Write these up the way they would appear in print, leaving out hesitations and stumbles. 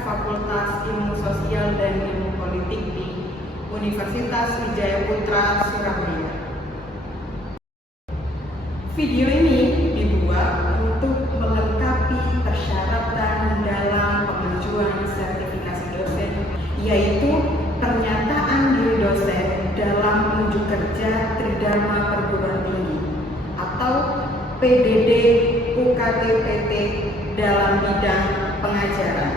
Fakultas Ilmu Sosial dan Ilmu Politik di Universitas Wijaya Putra, Surabaya. Video ini dibuat untuk melengkapi persyaratan dalam pengajuan sertifikasi dosen, yaitu pernyataan diri dosen dalam unjuk kerja Tridharma Perguruan Tinggi atau PDD UKT-PT dalam bidang pengajaran.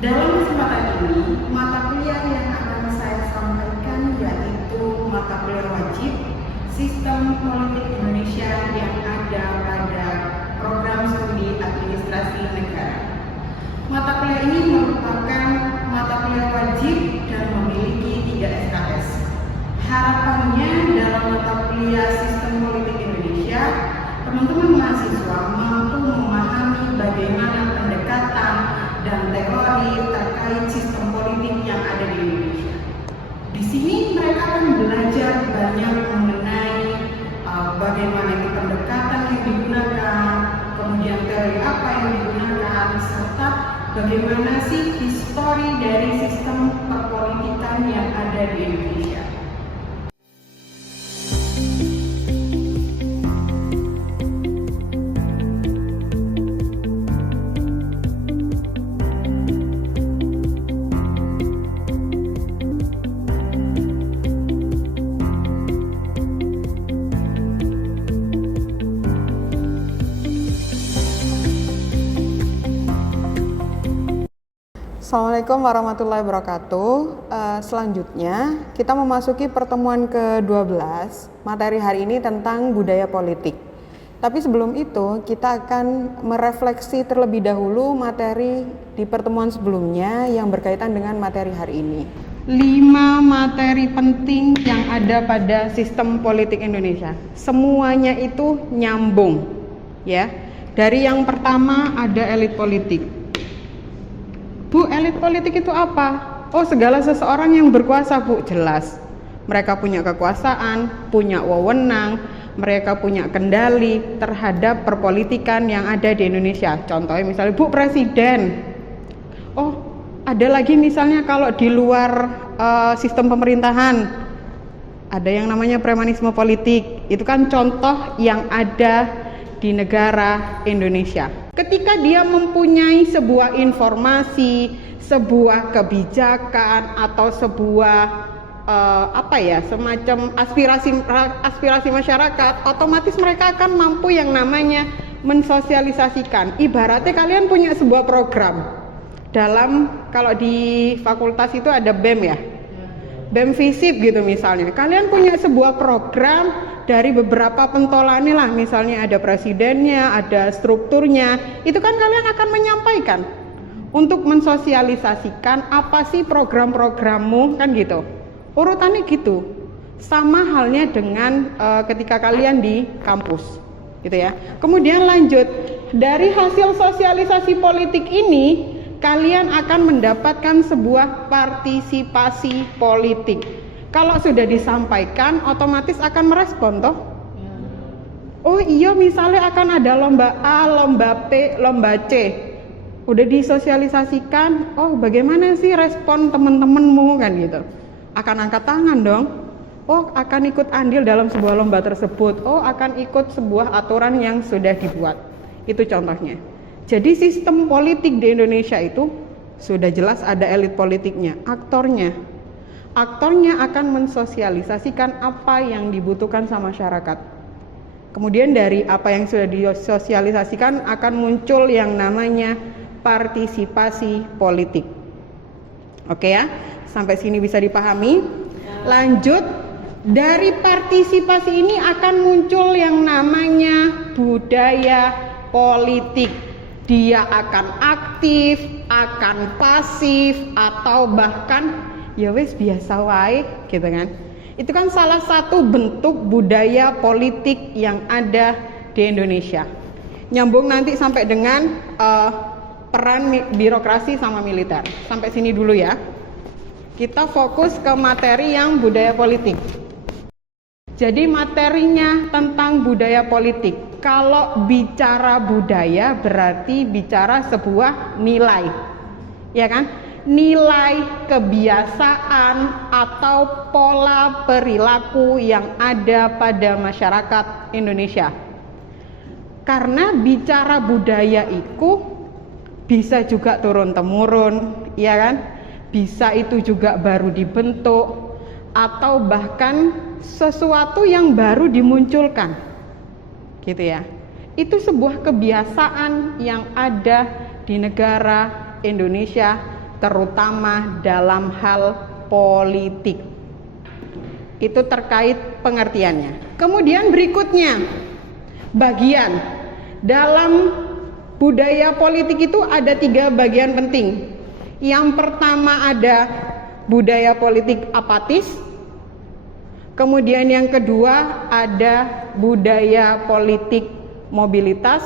Dalam kesempatan ini, mata kuliah yang akan saya sampaikan yaitu mata kuliah wajib Sistem Politik Indonesia yang ada pada program studi administrasi negara. Mata kuliah ini merupakan mata kuliah wajib dan memiliki 3 SKS. Harapannya dalam mata kuliah Sistem Politik Indonesia, teman-teman mahasiswa mampu memahami bagaimana pendekatan dan teori terkait sistem politik yang ada di Indonesia. Di sini mereka akan belajar banyak mengenai bagaimana itu pendekatan yang digunakan, kemudian teori apa yang digunakan, serta bagaimana sih histori dari sistem perpolitikan yang ada di Indonesia. Assalamualaikum warahmatullahi wabarakatuh. Selanjutnya kita memasuki pertemuan ke-12. Materi hari ini tentang budaya politik. Tapi sebelum itu kita akan merefleksi terlebih dahulu materi di pertemuan sebelumnya yang berkaitan dengan materi hari ini. 5 materi penting yang ada pada sistem politik Indonesia. Semuanya itu nyambung, ya. Dari yang pertama ada elit politik. Bu, elit politik itu apa? Oh, segala seseorang yang berkuasa, Bu. Jelas. Mereka punya kekuasaan, punya wewenang, mereka punya kendali terhadap perpolitikan yang ada di Indonesia. Contohnya misalnya, Bu, presiden. Oh, ada lagi misalnya kalau di luar sistem pemerintahan, ada yang namanya premanisme politik. Itu kan contoh yang ada di negara Indonesia. Ketika dia mempunyai sebuah informasi, sebuah kebijakan atau sebuah semacam aspirasi masyarakat, otomatis mereka akan mampu yang namanya mensosialisasikan. Ibaratnya kalian punya sebuah program. Kalau di fakultas itu ada BEM ya. BEM FISIP gitu misalnya. Kalian punya sebuah program dari beberapa pentolan lah, misalnya ada presidennya, ada strukturnya, itu kan kalian akan menyampaikan untuk mensosialisasikan apa sih program-programmu, kan gitu. Urutannya gitu. Sama halnya dengan ketika kalian di kampus, gitu ya. Kemudian lanjut, dari hasil sosialisasi politik ini, kalian akan mendapatkan sebuah partisipasi politik. Kalau sudah disampaikan, otomatis akan merespon toh. Oh iya, misalnya akan ada lomba A, lomba B, lomba C. Udah disosialisasikan, oh bagaimana sih respon teman-temanmu, kan gitu. Akan angkat tangan dong. Oh akan ikut andil dalam sebuah lomba tersebut. Oh akan ikut sebuah aturan yang sudah dibuat. Itu contohnya. Jadi sistem politik di Indonesia itu sudah jelas ada elit politiknya, aktornya. Aktornya akan mensosialisasikan apa yang dibutuhkan sama masyarakat. Kemudian dari apa yang sudah disosialisasikan akan muncul yang namanya partisipasi politik. Oke ya, sampai sini bisa dipahami. Lanjut, dari partisipasi ini akan muncul yang namanya budaya politik. Dia akan aktif, akan pasif, atau bahkan ya wes biasa wae gitu kan. Itu kan salah satu bentuk budaya politik yang ada di Indonesia. Nyambung nanti sampai dengan peran birokrasi sama militer. Sampai sini dulu ya. Kita fokus ke materi yang budaya politik. Jadi materinya tentang budaya politik. kalau bicara budaya berarti bicara sebuah nilai, ya kan? Nilai kebiasaan atau pola perilaku yang ada pada masyarakat Indonesia. Karena bicara budaya itu bisa juga turun-temurun, ya kan? Bisa itu juga baru dibentuk atau bahkan sesuatu yang baru dimunculkan, gitu ya. Itu sebuah kebiasaan yang ada di negara Indonesia, terutama dalam hal politik. Itu terkait pengertiannya. Kemudian berikutnya, bagian dalam budaya politik itu ada 3 bagian penting. Yang pertama ada budaya politik apatis. Kemudian yang kedua ada budaya politik mobilitas.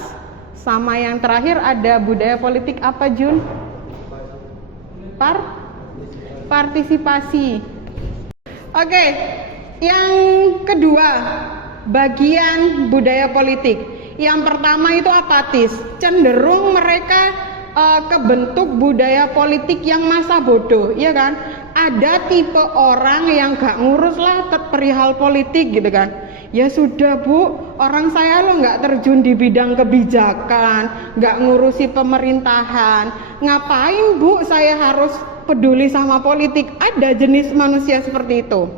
Sama yang terakhir ada budaya politik apa, Jun? Partisipasi. Oke, yang kedua bagian budaya politik. Yang pertama itu apatis, cenderung mereka kebentuk budaya politik yang masa bodoh, ya kan? Ada tipe orang yang gak ngurus lah perihal politik gitu kan. Ya sudah Bu, orang saya lo gak terjun di bidang kebijakan, gak ngurusi pemerintahan. Ngapain Bu saya harus peduli sama politik? Ada jenis manusia seperti itu.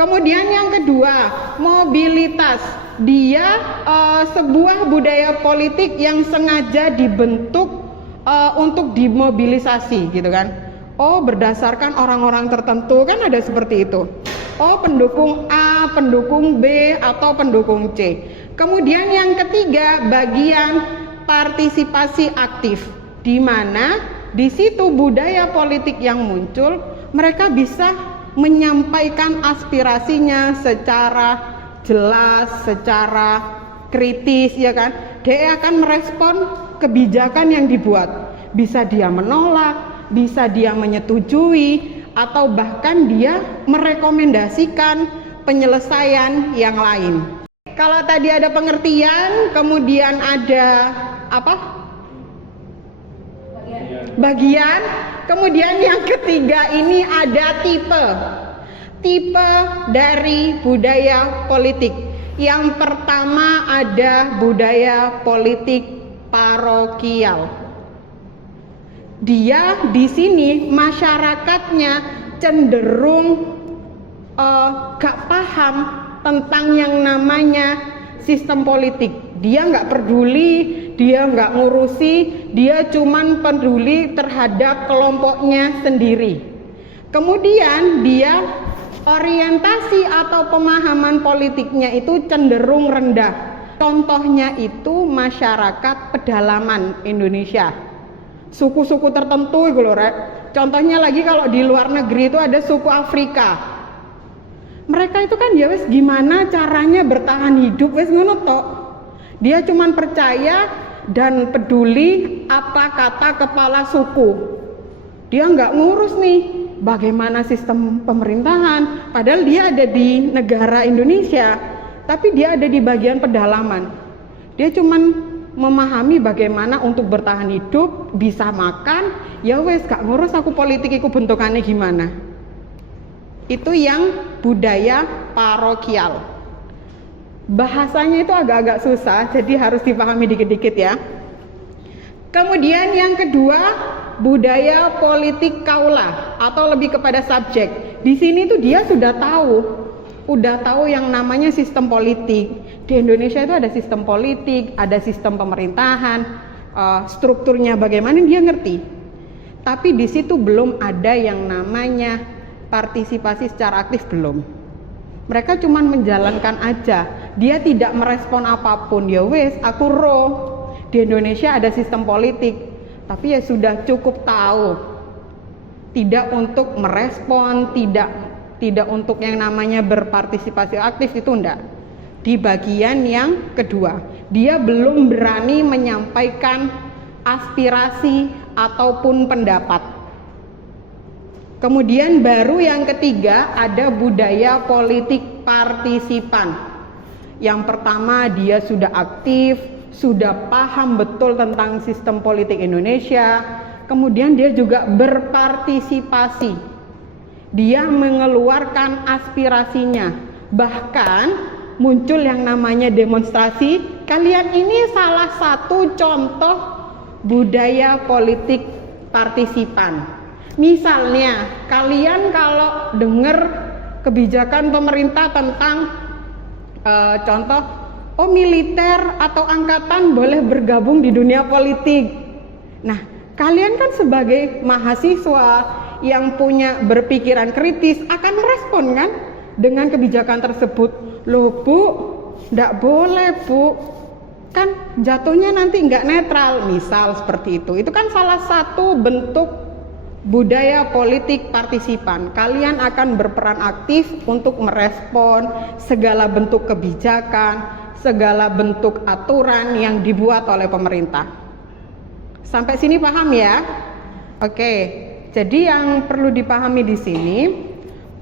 Kemudian yang kedua, mobilitas. Dia sebuah budaya politik yang sengaja dibentuk untuk dimobilisasi gitu kan. Oh, berdasarkan orang-orang tertentu, kan ada seperti itu. Oh, pendukung A, pendukung B, atau pendukung C. Kemudian yang ketiga, bagian partisipasi aktif, di mana di situ budaya politik yang muncul, mereka bisa menyampaikan aspirasinya secara jelas, secara kritis, ya kan? Dia akan merespon kebijakan yang dibuat. Bisa dia menolak, bisa dia menyetujui, atau bahkan dia merekomendasikan penyelesaian yang lain. Kalau tadi ada pengertian, kemudian ada apa? Bagian. Kemudian yang ketiga ini ada tipe. Tipe dari budaya politik. Yang pertama ada budaya politik parokial. Dia di sini masyarakatnya cenderung gak paham tentang yang namanya sistem politik. Dia gak peduli, dia gak ngurusi, dia cuman peduli terhadap kelompoknya sendiri. Kemudian dia orientasi atau pemahaman politiknya itu cenderung rendah. Contohnya itu masyarakat pedalaman Indonesia. Suku-suku tertentu gitu loh, Rek. Contohnya lagi kalau di luar negeri itu ada suku Afrika. Mereka itu kan ya wes gimana caranya bertahan hidup wes ngono tok. Dia cuman percaya dan peduli apa kata kepala suku. Dia nggak ngurus nih bagaimana sistem pemerintahan. Padahal dia ada di negara Indonesia, tapi dia ada di bagian pedalaman. Dia cuman memahami bagaimana untuk bertahan hidup, bisa makan, ya wes gak ngurus aku politik iku bentukannya gimana. Itu yang budaya parokial. Bahasanya itu agak-agak susah, jadi harus dipahami dikit-dikit ya. Kemudian yang kedua, budaya politik kaula atau lebih kepada subjek. Di sini tuh dia sudah tahu yang namanya sistem politik. Di Indonesia itu ada sistem politik, ada sistem pemerintahan, strukturnya bagaimana dia ngerti. Tapi di situ belum ada yang namanya partisipasi secara aktif, belum. Mereka cuma menjalankan aja. Dia tidak merespon apapun. Ya wes, aku roh. Di Indonesia ada sistem politik, tapi ya sudah cukup tahu. Tidak untuk merespon, tidak untuk yang namanya berpartisipasi aktif, itu enggak. Di bagian yang kedua, dia belum berani menyampaikan aspirasi ataupun pendapat. Kemudian baru yang ketiga ada budaya politik partisipan. Yang pertama, dia sudah aktif, sudah paham betul tentang sistem politik Indonesia. Kemudian dia juga berpartisipasi. Dia mengeluarkan aspirasinya. Bahkan muncul yang namanya demonstrasi. Kalian ini salah satu contoh budaya politik partisipan. Misalnya, kalian kalau dengar kebijakan pemerintah tentang contoh, militer atau angkatan boleh bergabung di dunia politik. Nah, kalian kan sebagai mahasiswa yang punya berpikiran kritis akan merespon kan dengan kebijakan tersebut. Loh Bu, ndak boleh Bu, kan jatuhnya nanti nggak netral, misal seperti itu. Itu kan salah satu bentuk budaya politik partisipan. Kalian akan berperan aktif untuk merespon segala bentuk kebijakan, segala bentuk aturan yang dibuat oleh pemerintah. Sampai sini paham ya? Oke, jadi yang perlu dipahami di sini,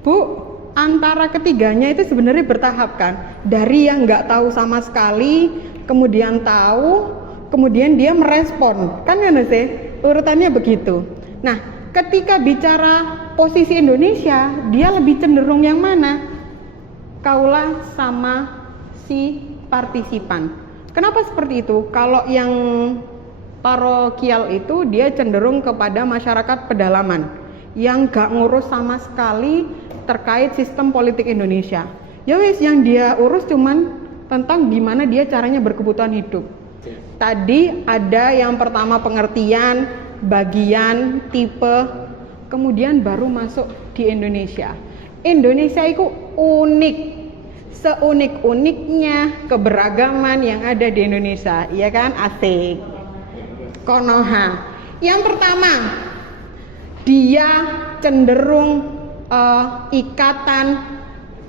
Bu, antara ketiganya itu sebenarnya bertahap kan? Dari yang nggak tahu sama sekali, kemudian tahu, kemudian dia merespon. Kan ya sih? Urutannya begitu. Nah, ketika bicara posisi Indonesia, dia lebih cenderung yang mana? Kaulah sama si partisipan. Kenapa seperti itu? Kalau yang parokial itu dia cenderung kepada masyarakat pedalaman yang gak ngurus sama sekali terkait sistem politik Indonesia. Ya wis, yang dia urus cuman tentang gimana dia caranya berkebutuhan hidup. Tadi ada yang pertama pengertian, bagian, tipe, kemudian baru masuk di Indonesia. Indonesia itu unik, seunik-uniknya keberagaman yang ada di Indonesia, iya kan? Asik. Konoha. Yang pertama, dia cenderung ikatan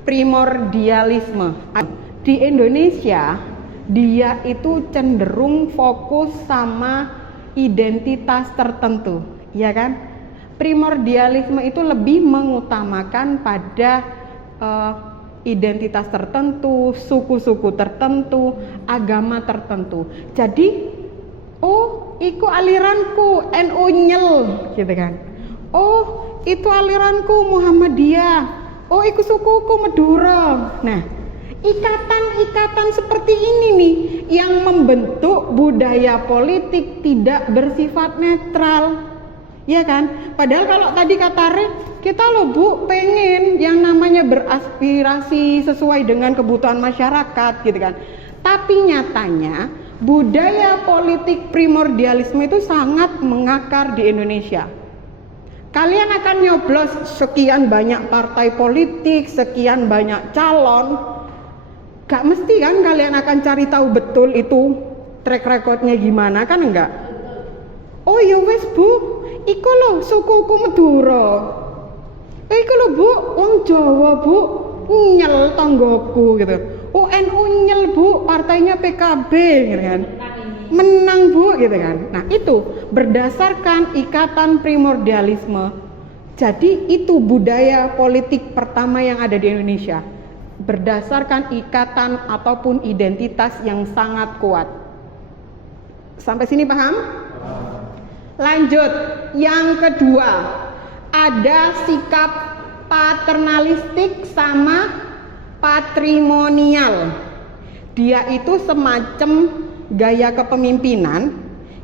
primordialisme. Di Indonesia, dia itu cenderung fokus sama identitas tertentu, ya kan? Primordialisme itu lebih mengutamakan pada identitas tertentu, suku-suku tertentu, agama tertentu. Jadi, iku aliranku NU nyel, gitu kan? Itu aliranku Muhammadiyah. Iku sukuku Madura. Nah, ikatan-ikatan seperti ini nih yang membentuk budaya politik tidak bersifat netral, ya kan? Padahal kalau tadi kata Re, kita loh Bu pengen yang namanya beraspirasi sesuai dengan kebutuhan masyarakat, gitu kan? Tapi nyatanya budaya politik primordialisme itu sangat mengakar di Indonesia. Kalian akan nyoblos sekian banyak partai politik, sekian banyak calon. Gak mesti kan kalian akan cari tahu betul itu track recordnya gimana, kan enggak? Ya wes Bu, iku loh sukuku Madura. Iku loh Bu, wong Jawa Bu, nyel tanggoku gitu. NU nyel Bu, partainya PKB gitu kan. Menang Bu gitu kan. Nah, itu berdasarkan ikatan primordialisme. Jadi itu budaya politik pertama yang ada di Indonesia. Berdasarkan ikatan ataupun identitas yang sangat kuat. Sampai sini paham? Lanjut, yang kedua, ada sikap paternalistik sama patrimonial. Dia itu semacam gaya kepemimpinan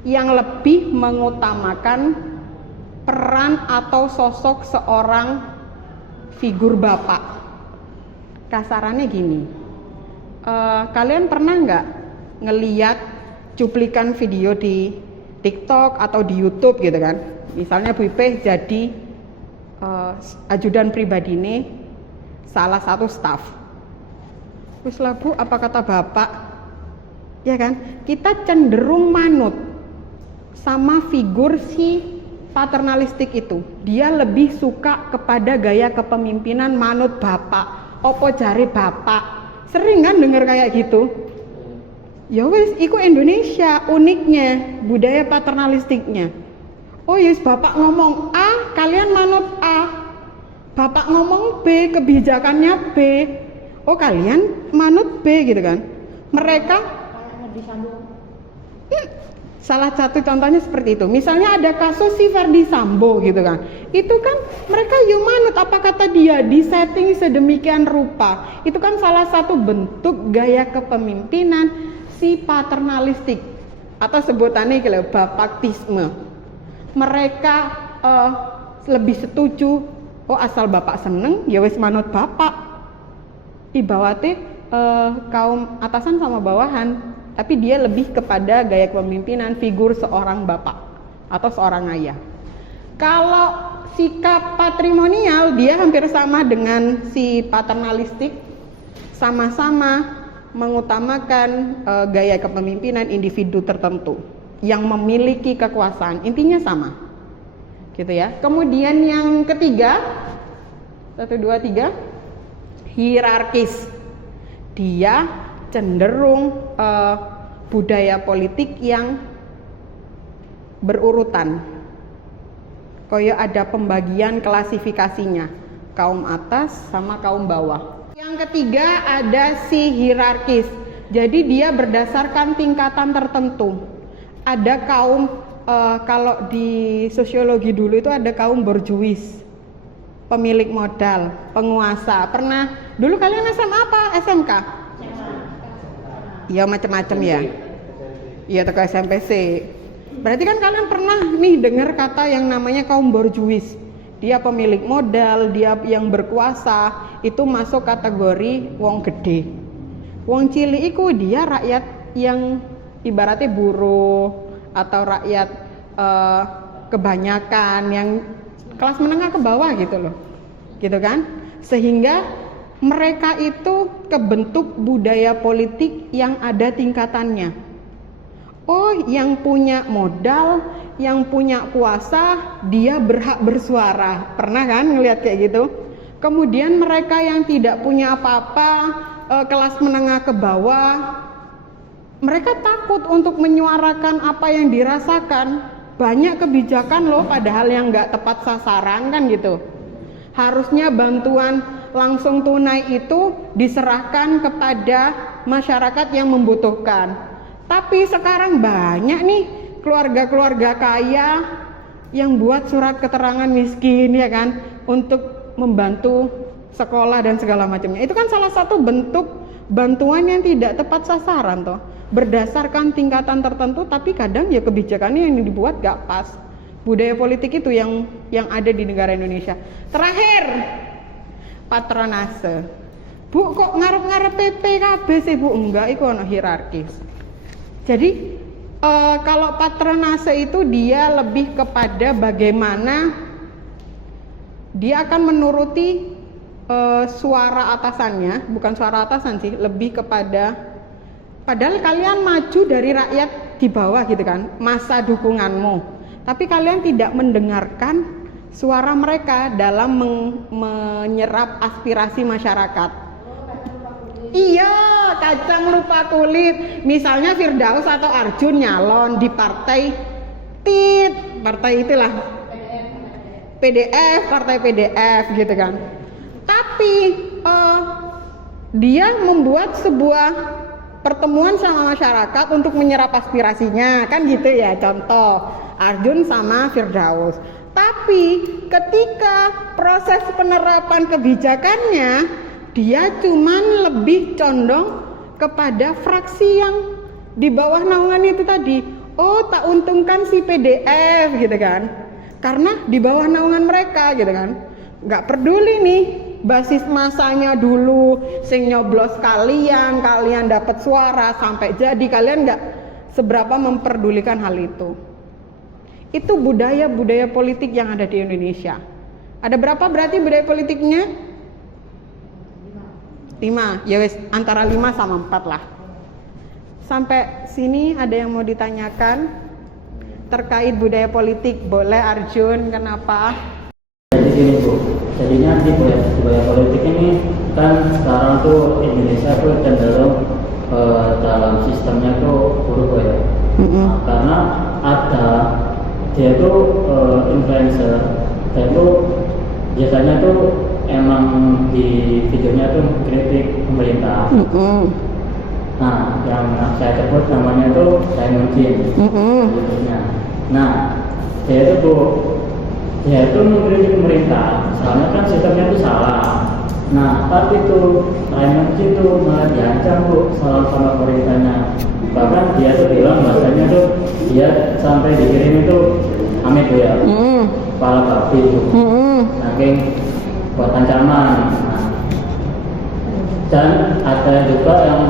yang lebih mengutamakan peran atau sosok seorang figur bapak. Kasarannya gini, kalian pernah nggak ngeliat cuplikan video di TikTok atau di YouTube gitu kan? Misalnya Bu Ipeh jadi ajudan pribadi nih salah satu staff. Wis lah Bu, apa kata bapak? Ya kan? Kita cenderung manut sama figur si paternalistik itu. Dia lebih suka kepada gaya kepemimpinan manut bapak. Opo jare bapak. Sering kan dengar kayak gitu? Ya wis, iku Indonesia uniknya budaya paternalistiknya. Yes, bapak ngomong A, kalian manut A. Bapak ngomong B, kebijakannya B. oh kalian manut B gitu kan. Mereka salah satu contohnya seperti itu. Misalnya ada kasus si Verdi Sambo gitu kan. Itu kan mereka yuk manut apa kata dia, disetting sedemikian rupa. Itu kan salah satu bentuk gaya kepemimpinan si paternalistik atau sebutannya gitu bapaktisme. Mereka lebih setuju, oh asal bapak seneng ya wis manut bapak. Ibaratnya kaum atasan sama bawahan, tapi dia lebih kepada gaya kepemimpinan figur seorang bapak atau seorang ayah. Kalau sikap patrimonial dia hampir sama dengan si paternalistik, sama-sama mengutamakan gaya kepemimpinan individu tertentu yang memiliki kekuasaan, intinya sama gitu ya. Kemudian yang ketiga, 1, 2, 3, hierarkis. Dia cenderung budaya politik yang berurutan, koyo ada pembagian klasifikasinya, kaum atas sama kaum bawah. Yang ketiga ada si hierarkis, jadi dia berdasarkan tingkatan tertentu. Ada kaum kalau di sosiologi dulu itu ada kaum borjuis, pemilik modal, penguasa. Pernah dulu kalian SMA apa SMK? Ya macam-macam ya. Iya teko SMP sih. Berarti kan kalian pernah nih dengar kata yang namanya kaum borjuis. Dia pemilik modal, dia yang berkuasa, itu masuk kategori wong gede. Wong cilik iku dia rakyat yang ibaratnya buruh atau rakyat kebanyakan yang kelas menengah ke bawah gitu loh. Gitu kan? Sehingga mereka itu kebentuk budaya politik yang ada tingkatannya. Oh, yang punya modal, yang punya kuasa, dia berhak bersuara. Pernah kan ngelihat kayak gitu? Kemudian mereka yang tidak punya apa-apa, kelas menengah ke bawah, mereka takut untuk menyuarakan apa yang dirasakan. Banyak kebijakan loh padahal yang nggak tepat sasaran kan gitu. Harusnya bantuan langsung tunai itu diserahkan kepada masyarakat yang membutuhkan. Tapi sekarang banyak nih keluarga-keluarga kaya yang buat surat keterangan miskin ya kan, untuk membantu sekolah dan segala macamnya. Itu kan salah satu bentuk bantuan yang tidak tepat sasaran toh, berdasarkan tingkatan tertentu, tapi kadang ya kebijakannya yang dibuat gak pas. Budaya politik itu yang ada di negara Indonesia. Terakhir, patronase. Bu kok ngarep-ngarep PPKB sih Bu? Enggak, itu ono hierarkis. Jadi kalau patronase itu dia lebih kepada bagaimana dia akan menuruti suara atasannya, bukan suara atasan sih, lebih kepada padahal kalian maju dari rakyat di bawah gitu kan, masa dukunganmu, tapi kalian tidak mendengarkan suara mereka dalam menyerap aspirasi masyarakat. Iya, kacang lupa kulit. Misalnya Firdaus atau Arjun nyalon di partai partai itulah PDF, partai PDF gitu kan. Tapi dia membuat sebuah pertemuan sama masyarakat untuk menyerap aspirasinya, kan gitu ya, contoh Arjun sama Firdaus. Tapi ketika proses penerapan kebijakannya, dia cuman lebih condong kepada fraksi yang di bawah naungan itu tadi. Oh, tak untungkan si PDF gitu kan, karena di bawah naungan mereka gitu kan. Nggak peduli nih basis masanya dulu sing nyoblos kalian dapat suara sampai jadi, kalian nggak seberapa memperdulikan hal itu. Itu budaya politik yang ada di Indonesia. Ada berapa berarti budaya politiknya? 5, ya wes antara 5 sama 4 lah. Sampai sini ada yang mau ditanyakan terkait budaya politik? Boleh Arjun, kenapa? Jadi gini Bu, jadinya di budaya politik ini kan sekarang tuh Indonesia tuh cenderung dalam sistemnya tuh buruk ya. Nah, karena ada dia tuh influencer, dan tuh biasanya tuh emang di videonya tuh kritik pemerintah. Nah, yang saya sebut namanya tuh Simon Jin. Nah, dia itu mengkritik pemerintah, soalnya kan sistemnya itu salah. Nah, tapi tuh Simon Jin tuh malah diancam tuh sama pemerintahnya. Bahkan dia tuh bilang bahasanya tuh dia sampai dikirim itu amit tuh ya, kepala babi itu, saking buat ancaman. Nah, dan ada juga yang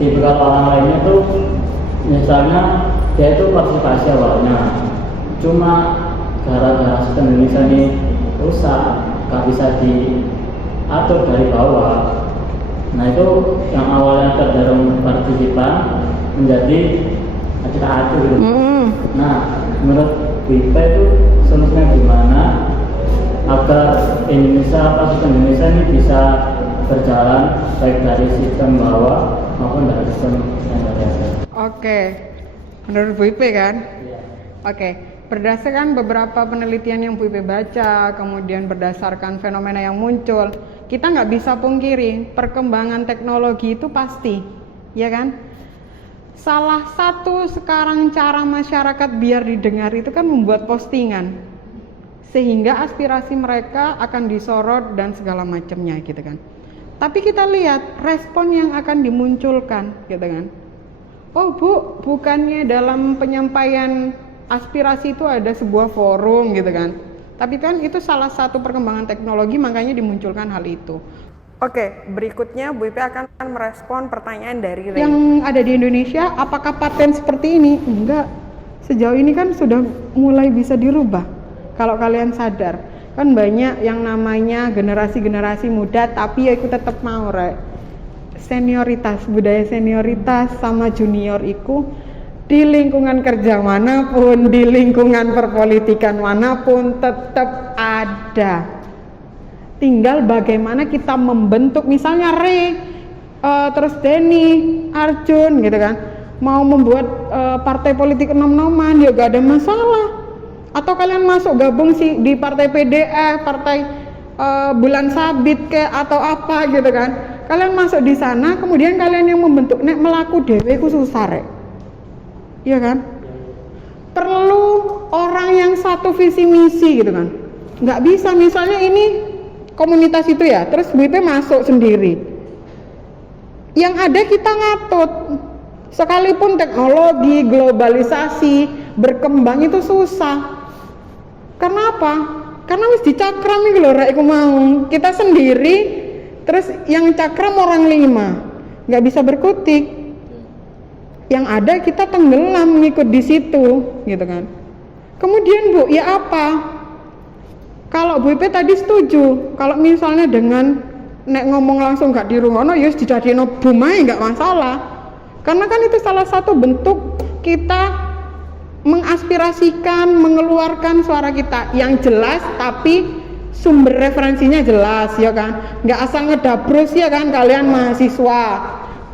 tipikal orang lainnya tuh misalnya dia itu partisipasi awalnya, cuma gara-gara sistem Indonesia ini rusak, gak bisa diatur dari bawah. Nah itu yang awalnya terdarung partisipan menjadi kita atur gitu. Nah menurut kita itu solusinya gimana agar sistem Indonesia ini bisa berjalan baik dari sistem bawah maupun dari sistem yang dari atas. Oke, menurut Bu Ipe kan? Iya. Oke, berdasarkan beberapa penelitian yang Bu Ipe baca, kemudian berdasarkan fenomena yang muncul, kita nggak bisa pungkiri perkembangan teknologi itu pasti, ya kan? Salah satu sekarang cara masyarakat biar didengar itu kan membuat postingan, sehingga aspirasi mereka akan disorot dan segala macamnya gitu kan. Tapi kita lihat respon yang akan dimunculkan gitu kan. Oh Bu, bukannya dalam penyampaian aspirasi itu ada sebuah forum gitu kan. Tapi kan itu salah satu perkembangan teknologi, makanya dimunculkan hal itu. Oke, berikutnya Bu Ipe akan merespon pertanyaan dari Ray. Yang ada di Indonesia, apakah paten seperti ini? Enggak. Sejauh ini kan sudah mulai bisa dirubah. Kalau kalian sadar. Kan banyak yang namanya generasi-generasi muda tapi ya itu tetap mau senioritas, budaya senioritas sama junior itu di lingkungan kerja manapun, di lingkungan perpolitikan manapun tetap ada. Tinggal bagaimana kita membentuk, misalnya terus Denny, Arjun gitu kan, mau membuat partai politik nom-noman ya gak ada masalah. Atau kalian masuk gabung sih di partai PDF, partai bulan sabit atau apa gitu kan. Kalian masuk di sana, kemudian kalian yang membentuk melaku dewe ku susah iya kan? Perlu orang yang satu visi misi gitu kan. Nggak bisa misalnya ini komunitas itu ya, terus WP masuk sendiri. Yang ada kita ngatut. Sekalipun teknologi, globalisasi berkembang itu susah. Karena apa? Karena wis dicakram iki lho rek iku mau. Kita sendiri terus yang cakram orang 5. Enggak bisa berkutik. Yang ada kita tenggelam ngikut di situ, gitu kan. Kemudian Bu, ya apa? Kalau Bu Ipe tadi setuju, kalau misalnya dengan nek ngomong langsung gak dirungono ya wis didadekno bom ae enggak masalah. Karena kan itu salah satu bentuk kita mengaspirasikan, mengeluarkan suara kita yang jelas tapi sumber referensinya jelas ya kan, nggak asal ngedabrus ya kan. Kalian mahasiswa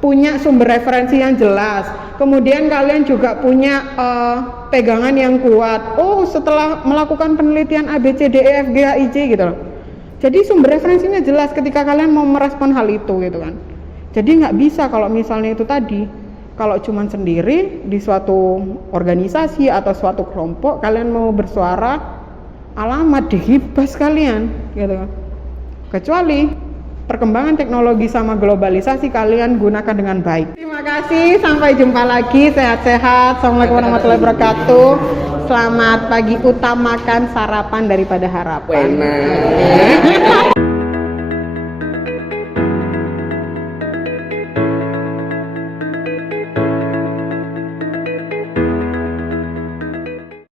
punya sumber referensi yang jelas, kemudian kalian juga punya pegangan yang kuat. Oh setelah melakukan penelitian A, B, C, D, E, F, G, H, I, J gitu loh. Jadi sumber referensinya jelas ketika kalian mau merespon hal itu gitu kan. Jadi nggak bisa kalau misalnya itu tadi, kalau cuman sendiri di suatu organisasi atau suatu kelompok kalian mau bersuara, alamat dihibas kalian gitu. Kecuali perkembangan teknologi sama globalisasi kalian gunakan dengan baik. Terima kasih, sampai jumpa lagi, sehat-sehat. Assalamualaikum warahmatullahi wabarakatuh. Selamat pagi, utamakan sarapan daripada harapan.